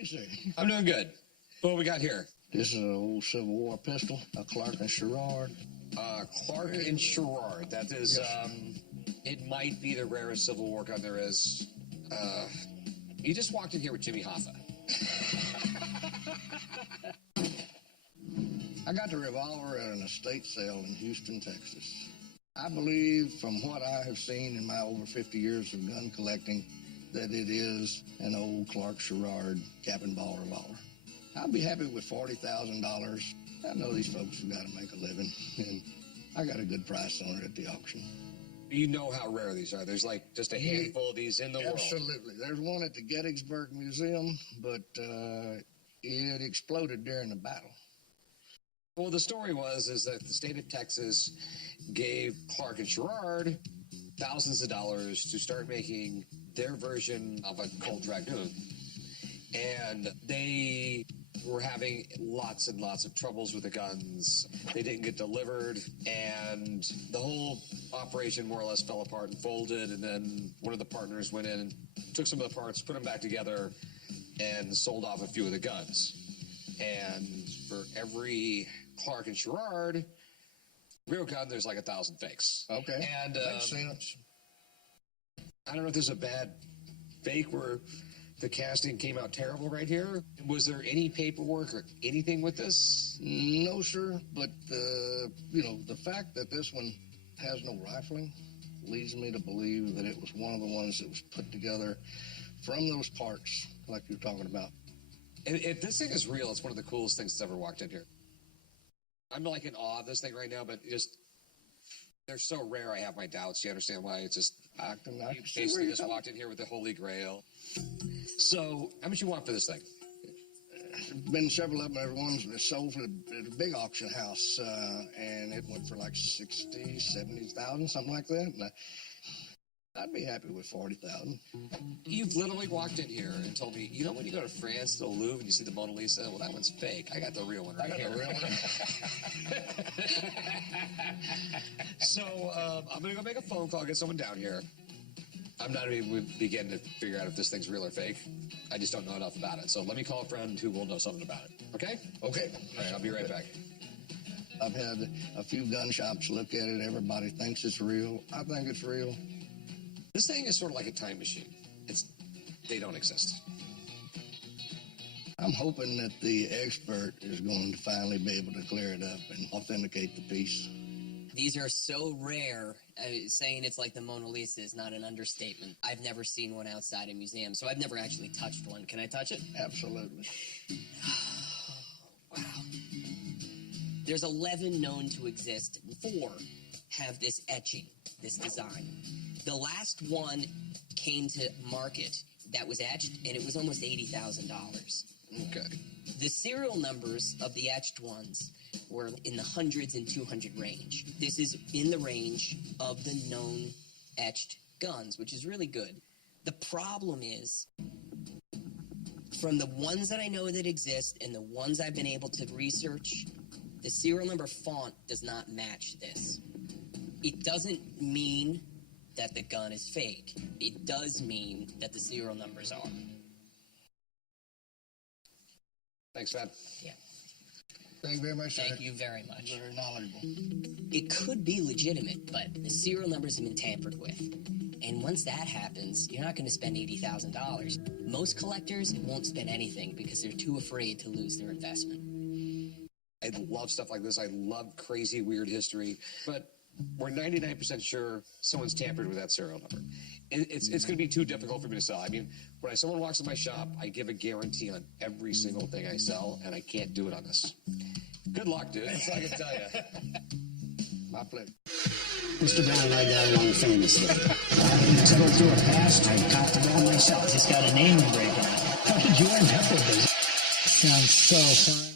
you say? I'm doing good. What we got here? This is an old Civil War pistol, a Clark and Sherrard. Clark and Sherrard. That is, it might be the rarest Civil War gun there is. You just walked in here with Jimmy Hoffa. I got the revolver at an estate sale in Houston, Texas. I believe, from what I have seen in my over 50 years of gun collecting, that it is an old Clark Sherrard cap and ball revolver. I'd be happy with $40,000. I know these folks have got to make a living, and I got a good price on it at the auction. You know how rare these are. There's like just a handful of these in the world. Absolutely. There's one at the Gettysburg Museum, but it exploded during the battle. Well, the story is that the state of Texas gave Clark and Sherrard thousands of dollars to start making their version of a Colt Dragoon. And they were having lots and lots of troubles with the guns. They didn't get delivered, and the whole operation more or less fell apart and folded, and then one of the partners went in and took some of the parts, put them back together, and sold off a few of the guns. And for every Clark and Sherrard real gun, there's like 1,000 fakes. Okay, and makes sense. I don't know if there's a bad fake where the casting came out terrible right here. Was there any paperwork or anything with this? No, sir, but the fact that this one has no rifling leads me to believe that it was one of the ones that was put together from those parts like you're talking about. And if this thing is real, it's one of the coolest things that's ever walked in here. I'm like in awe of this thing right now, but they're so rare, I have my doubts. You understand why? It's just, you basically just walked in here with the Holy Grail. So, how much you want for this thing? There's been several of them. Everyone's sold at a big auction house, and it went for like 60, 70,000, something like that. And I'd be happy with 40,000. You've literally walked in here and told me, you know, when you go to France, to the Louvre, and you see the Mona Lisa, well, that one's fake. I got the real one right here. The real one. So, I'm going to go make a phone call, get someone down here. I'm not even beginning to figure out if this thing's real or fake. I just don't know enough about it. So let me call a friend who will know something about it. Okay? Okay. All right, I'll be right back. I've had a few gun shops look at it. Everybody thinks it's real. I think it's real. This thing is sort of like a time machine. They don't exist. I'm hoping that the expert is going to finally be able to clear it up and authenticate the piece. These are so rare, saying it's like the Mona Lisa is not an understatement. I've never seen one outside a museum, so I've never actually touched one. Can I touch it? Absolutely. Wow. There's 11 known to exist. 4 have this etching, this design. The last one came to market that was etched, and it was almost $80,000. Okay. The serial numbers of the etched ones were in the hundreds and 200 range. This is in the range of the known etched guns, which is really good. The problem is, from the ones that I know that exist and the ones I've been able to research, the serial number font does not match this. It doesn't mean that the gun is fake. It does mean that the serial numbers are. Thanks, man. Yeah. Thank you very much, sir. Thank you very much. Very knowledgeable. It could be legitimate, but the serial numbers have been tampered with. And once that happens, you're not going to spend $80,000. Most collectors won't spend anything because they're too afraid to lose their investment. I love stuff like this. I love crazy, weird history. But we're 99% sure someone's tampered with that serial number. It's going to be too difficult for me to sell. I mean, when someone walks in my shop, I give a guarantee on every single thing I sell, and I can't do it on this. Good luck, dude. That's all I can tell you. My pleasure. Mr. Brown and I got along famously. I settled through a past, I copped it all myself. Just got a name to break on. How did you end up with this? Sounds so fun.